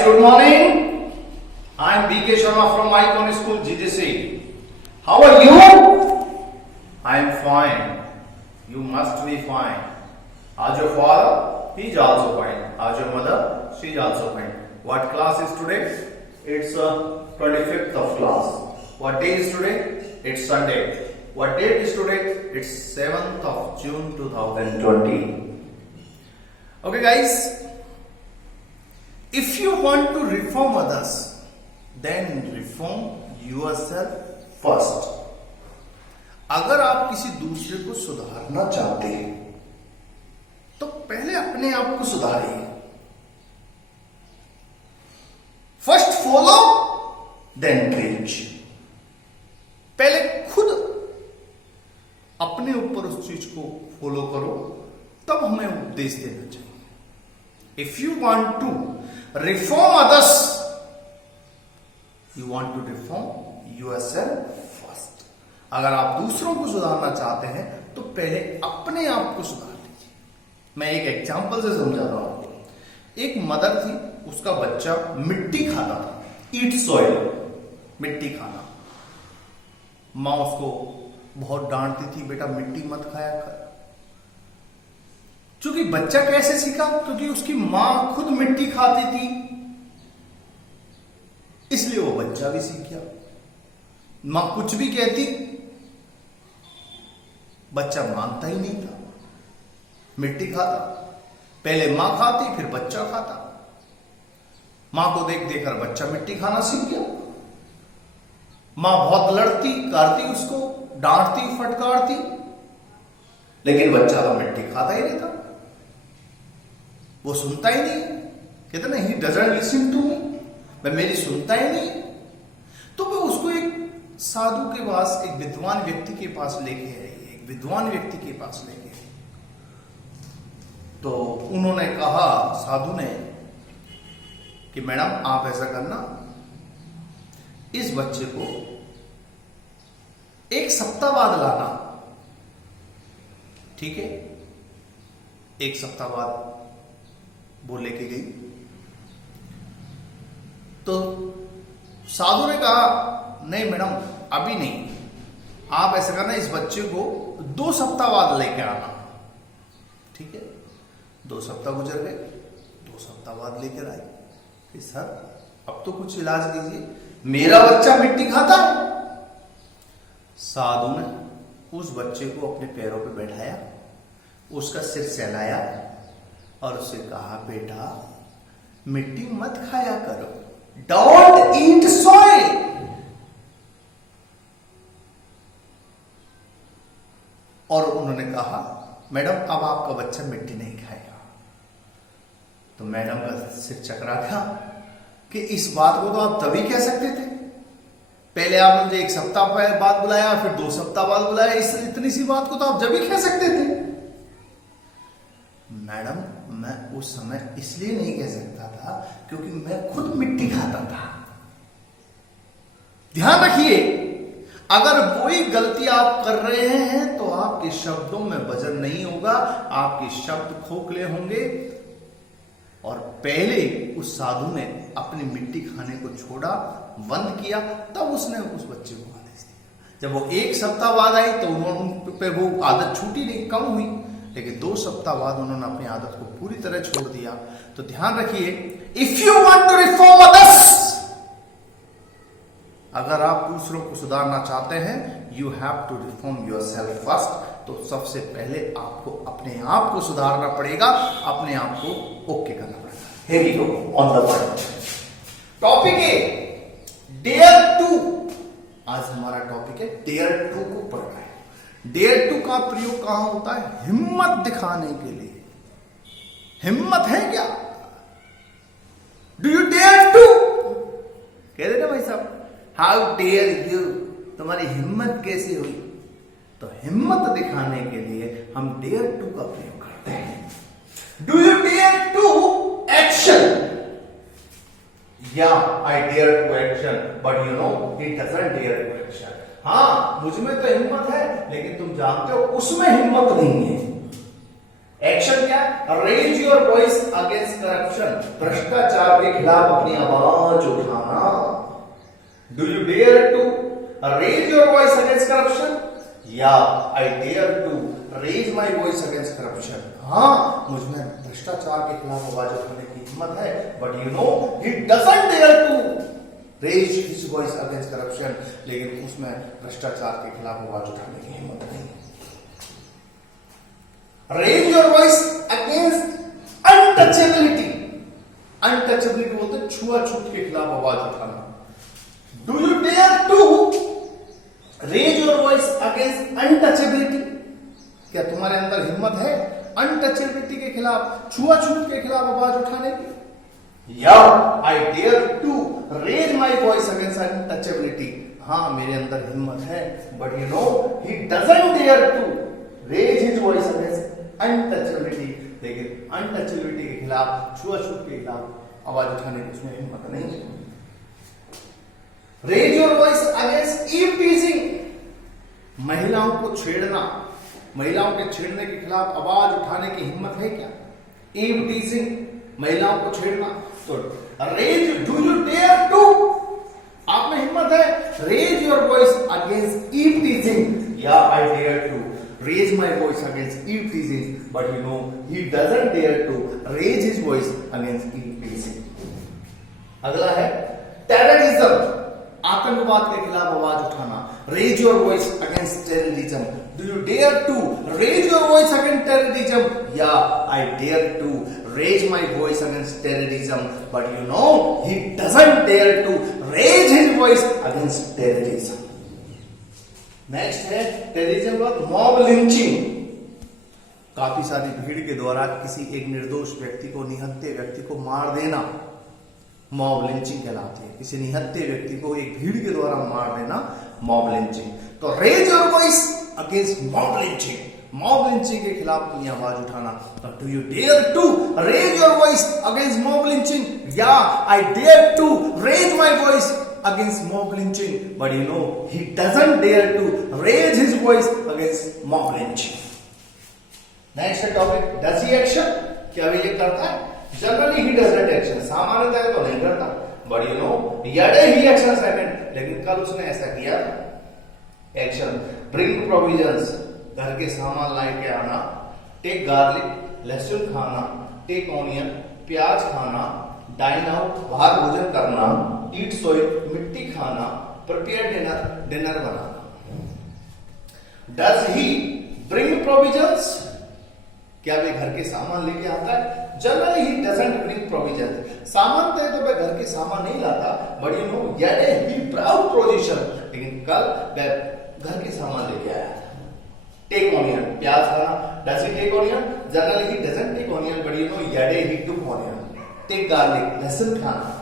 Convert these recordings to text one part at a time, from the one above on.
Good morning. I am BK Sharma from Icon School, GGC. How are you? I am fine. You must be fine. How's your father? He is also fine. How's your mother? She is also fine. What class is today? It's 25th of class. What day is today? It's Sunday. What date is today? It's 7th of June 2020. Okay guys. If you want to reform others, then reform yourself first. अगर आप किसी दूसरे को सुधारना चाहते हैं तो पहले अपने आप को सुधारिए. First follow then preach. पहले खुद अपने ऊपर उस चीज को फॉलो करो, तब हमें उपदेश देना चाहिए. If you want to reform others, you want to reform yourself first. अगर आप दूसरों को सुधारना चाहते हैं तो पहले अपने आप को सुधार लीजिए. मैं एक एग्जांपल से समझा रहा हूं. एक मदर थी, उसका बच्चा मिट्टी खाता था. ईट सॉइल, मिट्टी खाना. मां उसको बहुत डांटती थी, बेटा मिट्टी मत खाया कर. क्योंकि बच्चा कैसे सीखा? क्योंकि उसकी मां खुद मिट्टी खाती थी, इसलिए वो बच्चा भी सीख गया. मां कुछ भी कहती, बच्चा मानता ही नहीं था. मिट्टी खाता, पहले मां खाती फिर बच्चा खाता. मां को देख देखकर बच्चा मिट्टी खाना सीख गया. मां बहुत लड़ती करती, उसको डांटती फटकारती, लेकिन बच्चा तो मिट्टी खाता ही नहीं था. वो सुनता ही नहीं. कहते ना, he doesn't listen to me. वह मेरी सुनता ही नहीं. तो वह उसको एक साधु के पास, एक विद्वान व्यक्ति के पास लेके आई. एक विद्वान व्यक्ति के पास लेके आई. तो उन्होंने कहा, साधु ने, कि मैडम आप ऐसा करना, इस बच्चे को एक सप्ताह बाद लाना. ठीक है. एक सप्ताह बाद वो लेके गई. तो साधु ने कहा, नहीं मैडम अभी नहीं, आप ऐसा करना, इस बच्चे को 2 सप्ताह बाद लेके आना. ठीक है. 2 सप्ताह गुजर गए. 2 सप्ताह बाद लेकर आए कि सर अब तो कुछ इलाज कीजिए, मेरा बच्चा मिट्टी खाता है. साधु ने उस बच्चे को अपने पैरों पे बैठाया, उसका सिर सहलाया और उसे कहा, बेटा मिट्टी मत खाया करो, डोंट ईट सॉइल. और उन्होंने कहा, मैडम अब आपका बच्चा मिट्टी नहीं खाएगा. तो मैडम का सिर चकरा गया कि इस बात को तो आप तभी कह सकते थे. पहले आपने मुझे 1 सप्ताह बाद बुलाया, फिर 2 सप्ताह बाद बुलाया. इस इतनी सी बात को तो आप जब ही कह सकते थे. मैडम मैं उस समय इसलिए नहीं कह सकता था क्योंकि मैं खुद मिट्टी खाता था. ध्यान रखिए, अगर कोई गलती आप कर रहे हैं तो आपके शब्दों में वजन नहीं होगा, आपके शब्द खोखले होंगे. और पहले उस साधु ने अपनी मिट्टी खाने को छोड़ा, बंद किया, तब उसने उस बच्चे को आदेश दिया. जब वो 1 सप्ताह बाद आई तो उन पे वो आदत छूटी नहीं, कम हुई. लेकिन 2 सप्ताह बाद उन्होंने अपनी आदत को पूरी तरह छोड़ दिया. तो ध्यान रखिए, if you want to reform others, अगर आप दूसरों को सुधारना चाहते हैं, you have to reform yourself first. तो सबसे पहले आपको अपने आप को सुधारना पड़ेगा, अपने आप को ओके करना पड़ेगा. Here we go on the point. Topic a, dare to. आज हमारा टॉपिक है डेयर टू को पढ़ना है. डेयर टू का प्रयोग कहां होता है? हिम्मत दिखाने के लिए. हिम्मत है क्या? Do you dare to? कह देना भाई साहब, हाउ डेयर यू, तुम्हारी हिम्मत कैसे हुई? तो हिम्मत दिखाने के लिए हम डेयर टू का प्रयोग करते हैं. Do you dare to action? या I dare to action, but you know it doesn't dare to action. हाँ, मुझ में तो हिम्मत है, लेकिन तुम जानते हो उसमें हिम्मत नहीं है. एक्शन क्या है? Raise your voice against corruption, भ्रष्टाचार के खिलाफ अपनी आवाज उठाना। Do you dare to raise your voice against corruption? या I dare to raise my voice against corruption. हाँ, मुझमें भ्रष्टाचार के खिलाफ आवाज उठाने की हिम्मत है, but you know he doesn't dare to raise his voice against corruption, लेकिन उसमें भ्रष्टाचार के खिलाफ आवाज उठाने की हिम्मत नहीं। Raise your voice against untouchability, untouchability बोलते हैं छुआछूत के खिलाफ आवाज उठाना। Do you dare to raise your voice against untouchability? क्या तुम्हारे अंदर हिम्मत है अनटचेबिलिटी के खिलाफ, छुआछूत के खिलाफ आवाज उठाने की? या I dare to raise my voice against untouchability. हाँ, मेरे अंदर हिम्मत है, but you know he doesn't dare to raise his voice against untouchability, लेकिन अनटचेबिलिटी के खिलाफ, छुआछूत के खिलाफ आवाज उठाने की उसमें हिम्मत नहीं है। Raise your voice against eve teasing, महिलाओं को छेड़ना, महिलाओं के छेड़ने के खिलाफ आवाज उठाने की हिम्मत है क्या? ईव टीजिंग, महिलाओं को छेड़ना। तो raise, do you dare to, आप में हिम्मत है raise your voice against eve teasing? या I dare to raise my voice against eve teasing, but you know he doesn't dare to raise his voice against eve teasing. अगला है terrorism, आतंकवाद के खिलाफ आवाज उठाना। Raise your voice against terrorism. Do you dare to raise your voice against terrorism? या I dare to raise my voice against terrorism, but you know he doesn't dare to raise his voice against terrorism. Next है terrorism का mob lynching, काफी सारी भीड़ के द्वारा किसी एक निर्दोष व्यक्ति को, निहत्थे व्यक्ति को मार देना, मॉब लिंचिंग कहलाती है। किसी निहत्थे व्यक्ति को एक भीड़ के द्वारा मार देना, मॉब लिंचिंग। तो raise your voice against mob lynching, mob lynching के खिलाफ अपनी आवाज उठाना। Do you dare to raise your voice against mob lynching? या I dare to raise my voice against mob lynching, but you know he doesn't dare to raise his voice against mob lynching. Next topic, does he action, क्या वे ये करता है? Generally he does not action, सामान्यतः तो नहीं करता, but you know यडे ही एक्शन सेकंड, लेकिन कल उसने ऐसा किया। एक्शन, ब्रिंग प्रोविजंस, घर के सामान ला के आना, टेक गार्लिक, लहसुन खाना, टेक ऑनियन, प्याज खाना, डाइन आउट, बाहर भोजन करना, ईट सोइल, मिट्टी खाना, प्रिपेयर डिनर, डिनर बनाना। डज ही ब्रिंग प्रोविजंस, क्या वे घर के सामान लेके आता है? Generally he doesn't bring provisions, सामान्यतः तो वह घर के सामान नहीं लाता, बट यू नो यडे ही ब्राउट प्रोविजन, लेकिन कल वह घर के सामान लेके आया। टेक ऑनियन, प्याज खाना, does he take onion? Generally he doesn't take onion, but you know यडे he took onion. Take garlic, लहसुन खाना,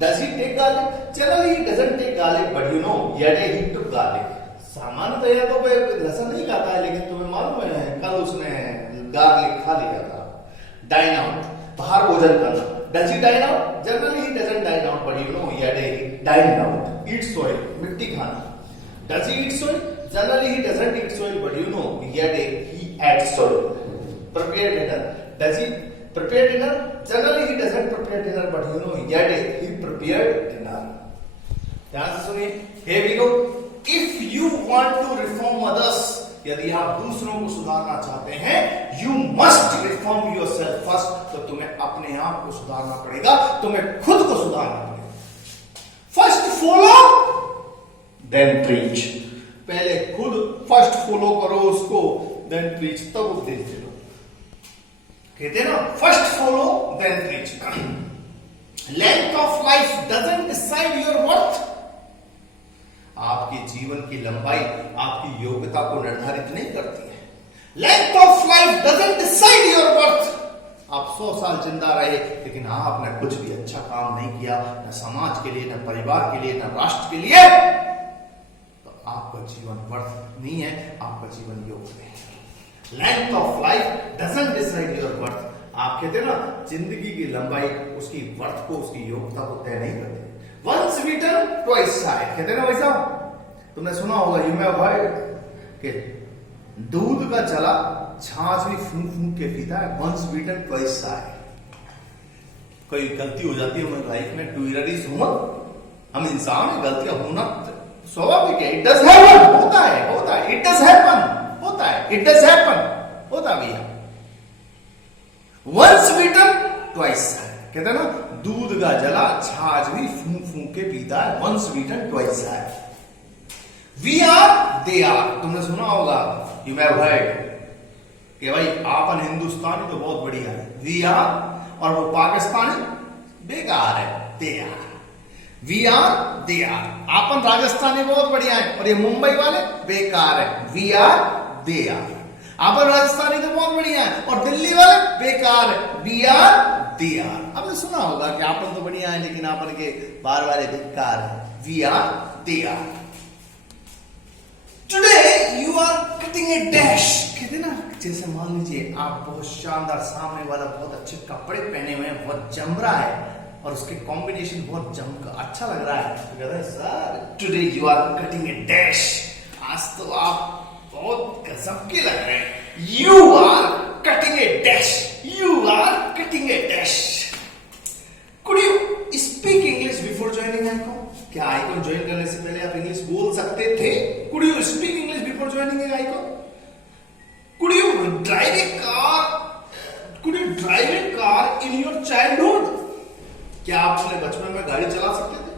does he take garlic? Generally he doesn't take garlic, but you know यडे he took garlic. सामान्यतः तो वह लहसुन नहीं खाता है, लेकिन तुम्हें मालूम है कल उसने गार्लिक खा लिया था। डाइन आउट, बाहर भोजन करना, does he dine out? Generally he doesn't dine out, but you know यडे ही डाइन आउट। ईट सोइल, मिट्टी खाना, does he eat soil? Generally he doesn't eat soil, but you know यडे ही एट्स soil. Prepare dinner, does he prepare dinner? Generally he doesn't prepare dinner, but you know यडे ही prepared dinner. ध्यान से सुनिए, here we go. If you want to reform others, यदि आप दूसरों को सुधारना चाहते हैं, you must reform yourself first, तो तुम्हें अपने आप को सुधारना पड़ेगा, तुम्हें खुद को सुधारना पड़ेगा। फर्स्ट फॉलो देन प्रीच, पहले खुद फर्स्ट फॉलो करो उसको, देन प्रीच, तब उपदेश दे दो। कहते हैं ना, first follow then preach. Length of life doesn't decide your worth, आपके जीवन की लंबाई आपकी योग्यता को निर्धारित नहीं करती है। Length of life doesn't decide your worth, आप 100 साल जिंदा रहे, लेकिन आपने कुछ भी अच्छा काम नहीं किया, न समाज के लिए, न परिवार के लिए, न राष्ट्र के लिए, तो आपका जीवन वर्थ नहीं है, आपका जीवन योग्य नहीं है। Length of life doesn't decide your worth, आप कहते हैं ना, जिंदगी की लंबाई उसकी वर्थ को, उसकी योग्यता को तय नहीं करती। Once bitten, twice shy, कहते हैं ना भाई साहब, तुमने सुना होगा, यू हैव हर्ड कि दूध का चला छाछ भी फूंक फूंक के पीता है, वंस बीटन ट्वाइस शाय। कोई गलती हो जाती है हमारी लाइफ में, डू एरर इज ह्यूमन, हम इंसान हैं, गलतियां होना स्वाभाविक है। इट डज हैपन, होता है, इट डज हैपन, होता है, इट डज हैपन, होता भैया। वंस बीटन ट्वाइस शाय, कहते हैं ना दूध का जला छाछ भी फूंक फूंक के पीता है, once beaten twice shy. We are they are, तुमने सुना होगा, यू मे हैव हर्ड कि भाई आपन हिंदुस्तानी तो बहुत बढ़िया है, वी आर, और वो पाकिस्तानी बेकार है, they are. We are they are, आपन राजस्थानी बहुत बढ़िया है और ये मुंबई वाले बेकार है, वी आर दे आर। आपन राजस्थानी तो बहुत बढ़िया है और दिल्ली वाले बेकार है, वी आर दे आर। आपने सुना होगा कि आपन तो बढ़िया है लेकिन आपन के बाहर वाले बेकार है, we are they are. Today you are cutting a dash, कहते ना, जैसे मान लीजिए आप बहुत शानदार, सामने वाला बहुत अच्छे कपड़े पहने हुए हैं, बहुत जम रहा है और उसके कॉम्बिनेशन बहुत जमकर अच्छा लग रहा है, तो कहता है sir today you are cutting a dash, आज तो आप बहुत गजब के लग रहे हैं, you are cutting a dash, you are cutting a dash. Could you speak English before joining Icon? क्या आईकॉन ज्वाइन करने से पहले आप इंग्लिश बोल सकते थे? Could you speak English before joining Icon? Could you drive a car, could you drive a car in your childhood? क्या आप अपने बचपन में गाड़ी चला सकते थे?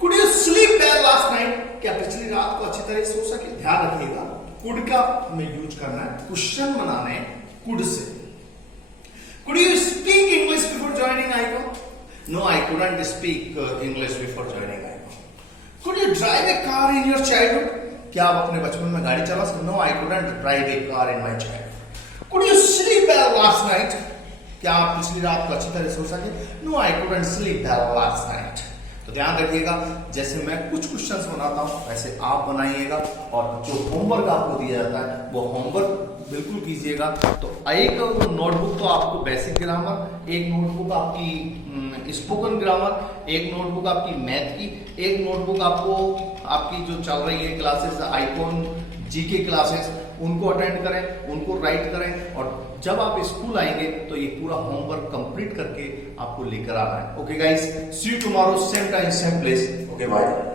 Could you sleep well last night? क्या पिछली रात को अच्छी तरह सो सके? ध्यान रखिएगा, कुड का हमें यूज करना है, क्वेश्चन बनाना है कुड से। Could you speak English before joining Icon? No, I couldn't speak English before joining Icon. Could you drive a car in your childhood? क्या आप अपने बचपन में गाड़ी चला सकते? No, I couldn't drive a car in my childhood. Could you sleep well last night? क्या आप पिछली रात को अच्छी तरह सो सके? No, I couldn't sleep well last night. तो ध्यान रखिएगा, जैसे मैं कुछ क्वेश्चंस बनाता हूं वैसे आप बनाइएगा और जो होमवर्क आपको दिया जाता है वो होमवर्क बिल्कुल कीजिएगा। तो एक नोटबुक तो आपको बेसिक ग्रामर, एक नोटबुक आपकी स्पोकन ग्रामर, एक नोटबुक आपकी मैथ की, एक नोटबुक आपको आपकी जो चल रही है क्लासेस आईकॉन जीके क्लासेस, उनको अटेंड करें, उनको राइट करें और जब आप स्कूल आएंगे तो ये पूरा होमवर्क कंप्लीट करके आपको लेकर आना है। Okay guys, see you tomorrow, same time same place. Okay bye.